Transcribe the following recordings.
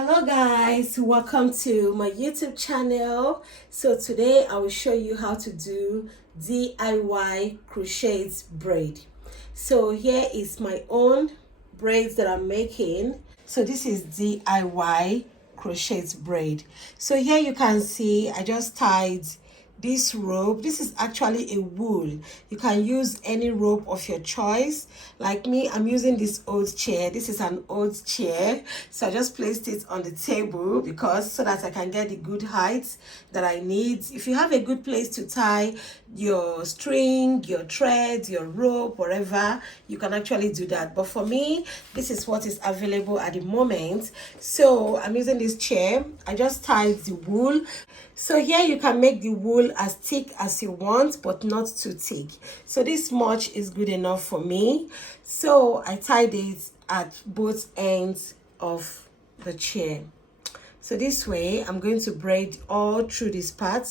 Hello guys, welcome to my YouTube channel. So today I will show you how to do DIY crochet braid. So here is my own braids that I'm making. So this is DIY crochet braid. So here you can see I just tied this rope. This is actually a wool. You can use any rope of your choice. Like me, I'm using this old chair. This is an old chair, so I just placed it on the table because so that I can get the good height that I need. If you have a good place to tie your string, your thread, your rope, whatever, you can actually do that. But for me, this is what is available at the moment. So I'm using this chair. I just tied the wool. So here you can make the wool as thick as you want, but not too thick. So this much is good enough for me. So I tied it at both ends of the chair. So this way I'm going to braid all through this part,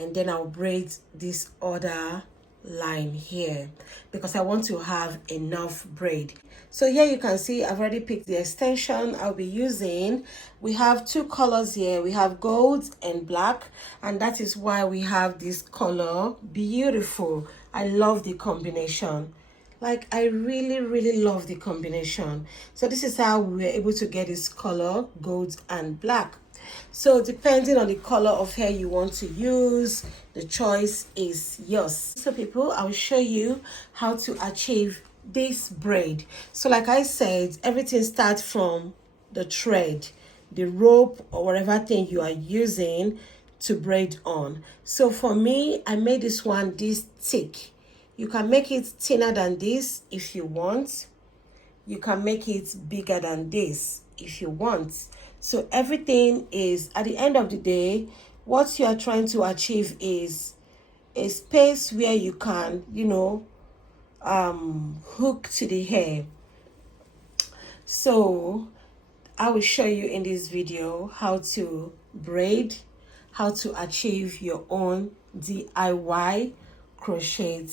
and then I'll braid this other line here because I want to have enough braid. So here you can see I've already picked the extension I'll be using. We have two colors here. We have gold and black, and that is why we have this color. Beautiful. I love the combination. Like, I really love the combination. So this is how we were able to get this color, gold and black. So depending on the color of hair you want to use, the choice is yours. So people, I'll show you how to achieve this braid. So like I said, everything starts from the thread, the rope or whatever thing you are using to braid on. So for me, I made this one this thick. You can make it thinner than this if you want. You can make it bigger than this if you want. So everything is, at the end of the day, what you are trying to achieve is a space where you can, hook to the hair. So I will show you in this video how to braid, how to achieve your own DIY crochet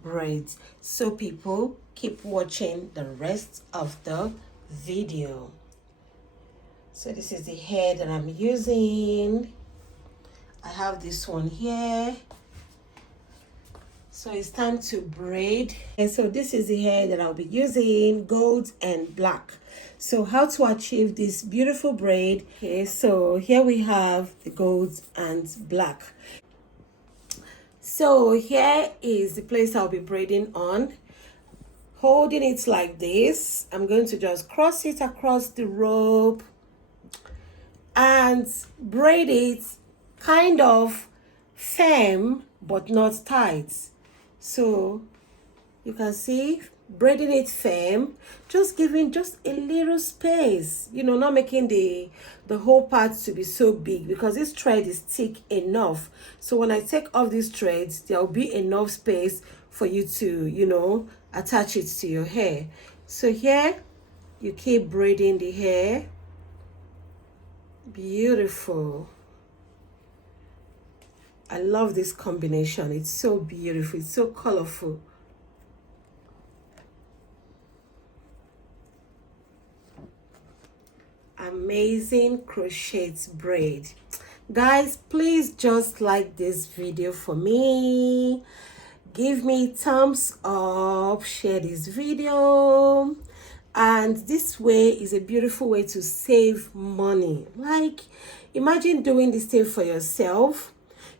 braids. So people, keep watching the rest of the video. So this is the hair that I'm using. I have this one here. So it's time to braid. And so this is the hair that I'll be using, gold and black. So how to achieve this beautiful braid. Okay, so here we have the gold and black. So here is the place I'll be braiding on. Holding it like this, I'm going to just cross it across the rope and braid it kind of firm but not tight. So you can see, braiding it firm, just giving just a little space, not making the whole part to be so big because this thread is thick enough. So when I take off these threads, there will be enough space for you to, attach it to your hair. So here you keep braiding the hair. Beautiful. I love this combination. It's so beautiful. It's so colorful. Amazing crochet braid. Guys, please just like this video for me. Give me thumbs up. Share this video. And this way is a beautiful way to save money. Like, imagine doing this thing for yourself.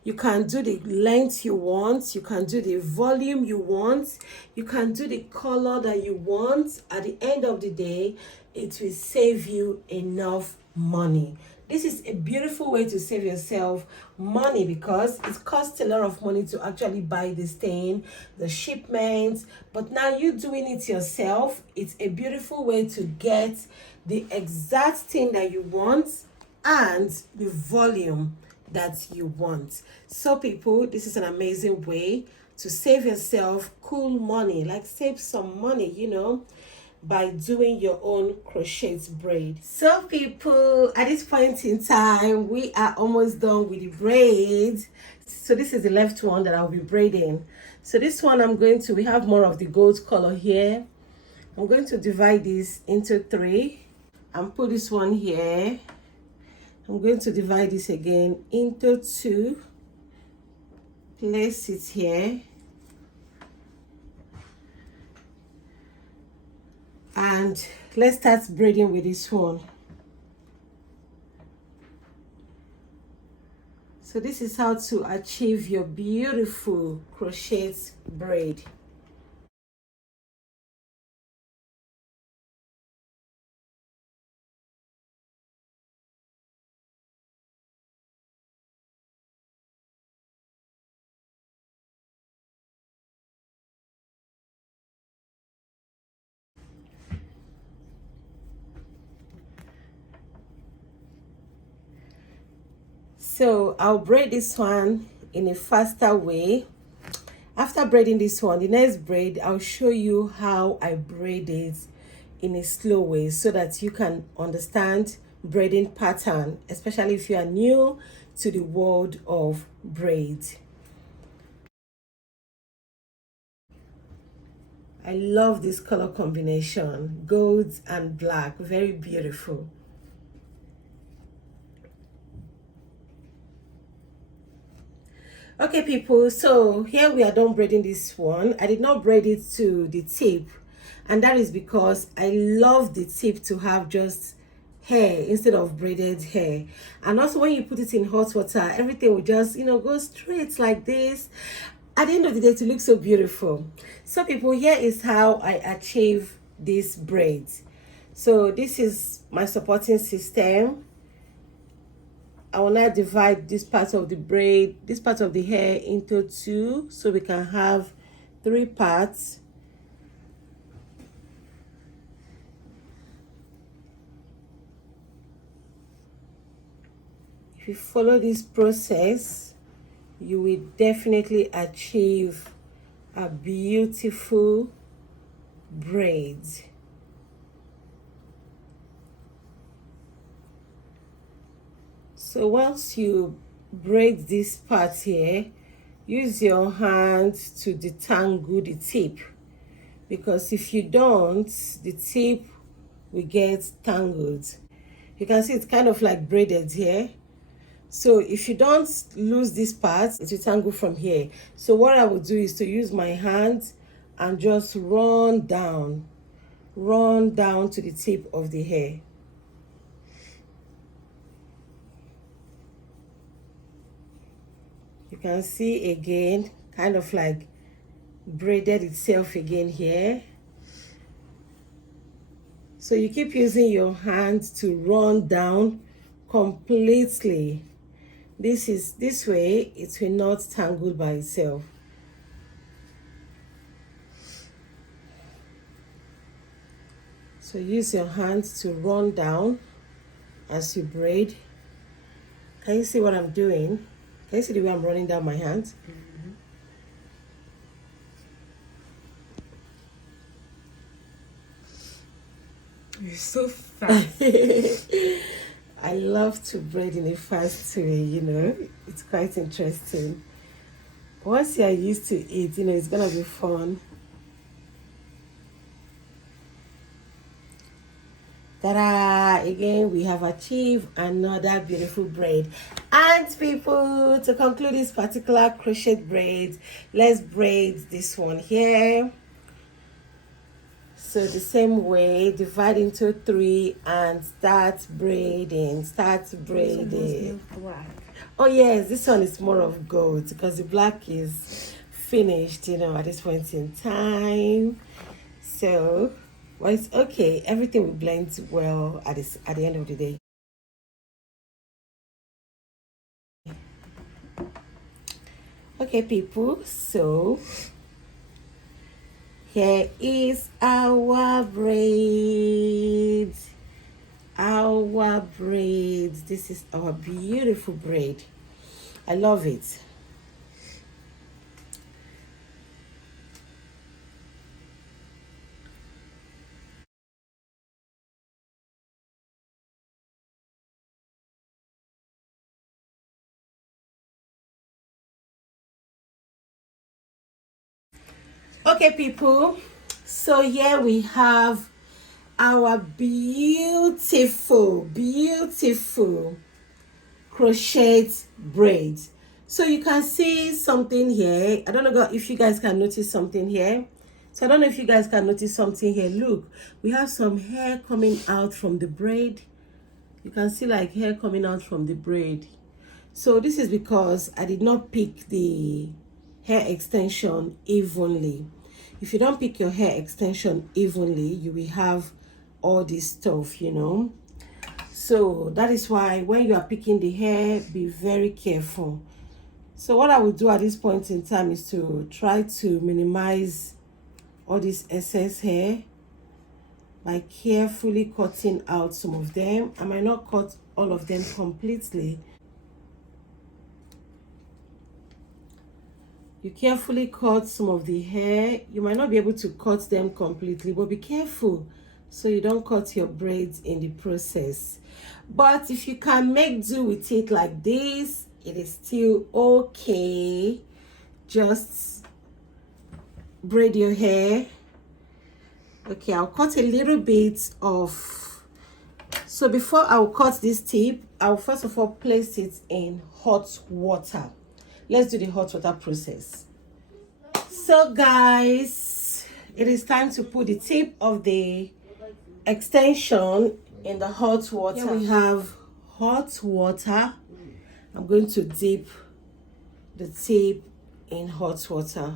You can do the length you want. You can do the volume you want. You can do the color that you want. At the end of the day, it will save you enough money. This is a beautiful way to save yourself money because it costs a lot of money to actually buy this thing, the shipments. But now you doing it yourself, it's a beautiful way to get the exact thing that you want and the volume that you want. So people, this is an amazing way to save yourself cool money, like save some money, by doing your own crochet braid. So people, at this point in time, we are almost done with the braid. So this is the left one that I'll be braiding. So this one we have more of the gold color here. I'm going to divide this into 3. and put this one here. I'm going to divide this again into two. Place it here. And let's start braiding with this one. So this is how to achieve your beautiful crochet braid. So I'll braid this one in a faster way. After braiding this one, the next braid, I'll show you how I braid it in a slow way so that you can understand braiding pattern, especially if you are new to the world of braid. I love this color combination, gold and black, very beautiful. Okay people, so here we are done braiding this one. I did not braid it to the tip, and that is because I love the tip to have just hair instead of braided hair. And also when you put it in hot water, everything will just go straight like this. At the end of the day, to look so beautiful. So people, here is how I achieve this braid. So this is my supporting system. I will now divide this part of the braid, this part of the hair into two, so we can have 3 parts. If you follow this process, you will definitely achieve a beautiful braid. So once you braid this part here, use your hand to detangle the tip, because if you don't, the tip will get tangled. You can see it's kind of like braided here. So if you don't lose this part, it will tangle from here. So what I will do is to use my hand and just run down to the tip of the hair. You can see again, kind of like braided itself again here. So you keep using your hand to run down completely. This way it will not tangle by itself. So use your hand to run down as you braid. Can you see what I'm doing? Can you see the way I'm running down my hand? You're so fast. I love to braid in a fast way, It's quite interesting. Once you're used to it, it's gonna be fun. Ta-da! Again, we have achieved another beautiful braid. And people, to conclude this particular crochet braid, let's braid this one here. So the same way, divide into 3 and start braiding. Oh yes, this one is more of gold because the black is finished, at this point in time. So, well, it's okay. Everything will blend well at the end of the day. Okay, people. So here is our braid. This is our beautiful braid. I love it. Okay people, so here we have our beautiful crochet braid. So you can see something here. I don't know if you guys can notice something here. So I don't know if you guys can notice something here. Look, we have some hair coming out from the braid. You can see like hair coming out from the braid. So this is because I did not pick the hair extension evenly. If you don't pick your hair extension evenly, you will have all this stuff, you know. So that is why when you are picking the hair, be very careful. So what I will do at this point in time is to try to minimize all this excess hair by carefully cutting out some of them. I might not cut all of them completely. You carefully cut some of the hair. You might not be able to cut them completely, but be careful so you don't cut your braids in the process. But if you can make do with it like this, it is still okay. Just braid your hair. Okay, I'll cut a little bit of. So before I'll cut this tip, I'll first of all place it in hot water. Let's do the hot water process. So guys, it is time to put the tip of the extension in the hot water. Here we have hot water. I'm going to dip the tip in hot water.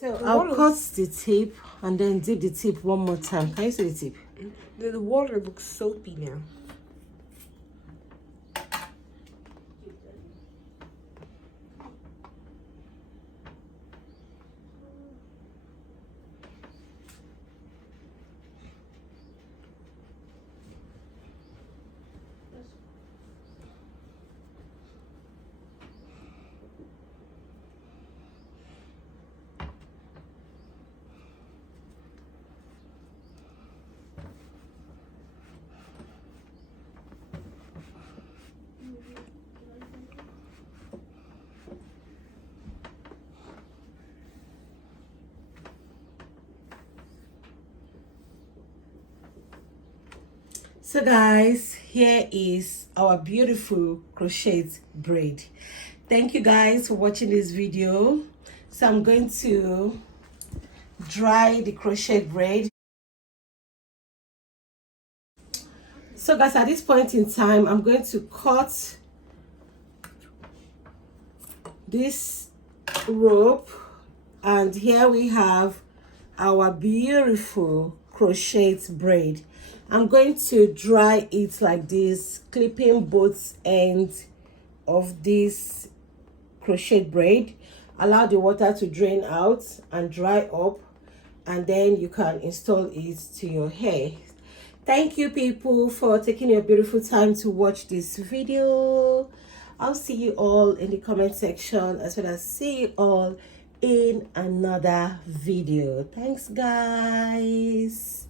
So I'll cut the tip and then dip the tip one more time. Can you see the tip? The water looks soapy now. So guys, here is our beautiful crochet braid. Thank you guys for watching this video. So I'm going to dry the crochet braid. So guys, at this point in time, I'm going to cut this rope, and here we have our beautiful crochet braid. I'm going to dry it like this, clipping both ends of this crochet braid. Allow the water to drain out and dry up, and then you can install it to your hair. Thank you people for taking your beautiful time to watch this video. I'll see you all in the comment section, as well as see you all in another video. Thanks guys.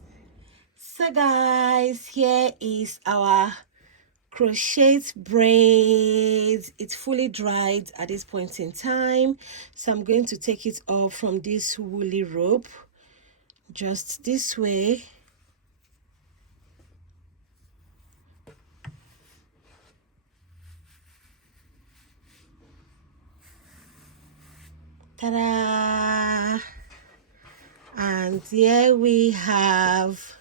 So guys, here is our crochet braid. It's fully dried at this point in time, so I'm going to take it off from this woolly rope just this way. Ta-da! And here we have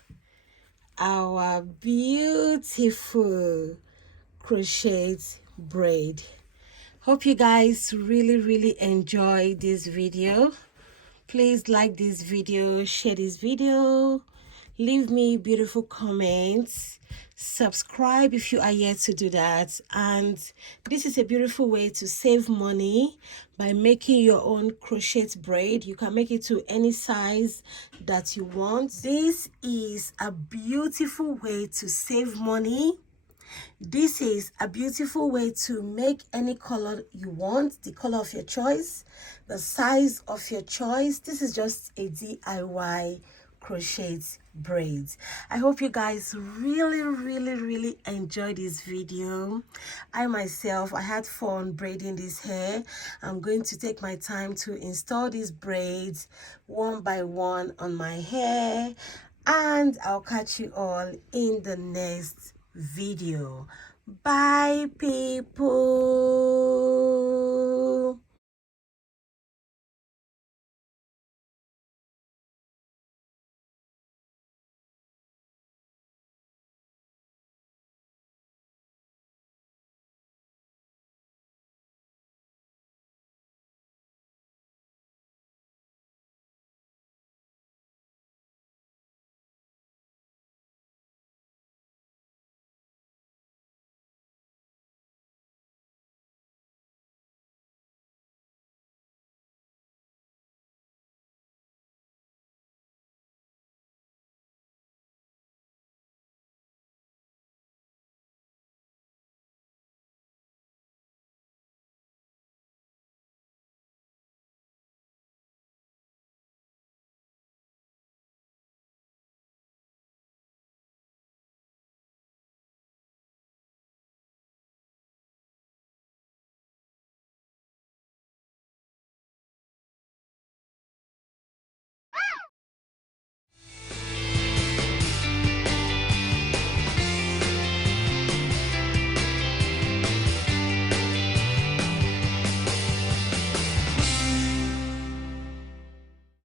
our beautiful crochet braid. Hope you guys really enjoy this video. Please like this video, share this video, leave me beautiful comments, subscribe if you are yet to do that. And this is a beautiful way to save money by making your own crochet braid. You can make it to any size that you want. This is a beautiful way to save money. This is a beautiful way to make any color you want, the color of your choice, the size of your choice. This is just a DIY crochet braids. I hope you guys really enjoyed this video. I had fun braiding this hair. I'm going to take my time to install these braids one by one on my hair, and I'll catch you all in the next video. Bye, people.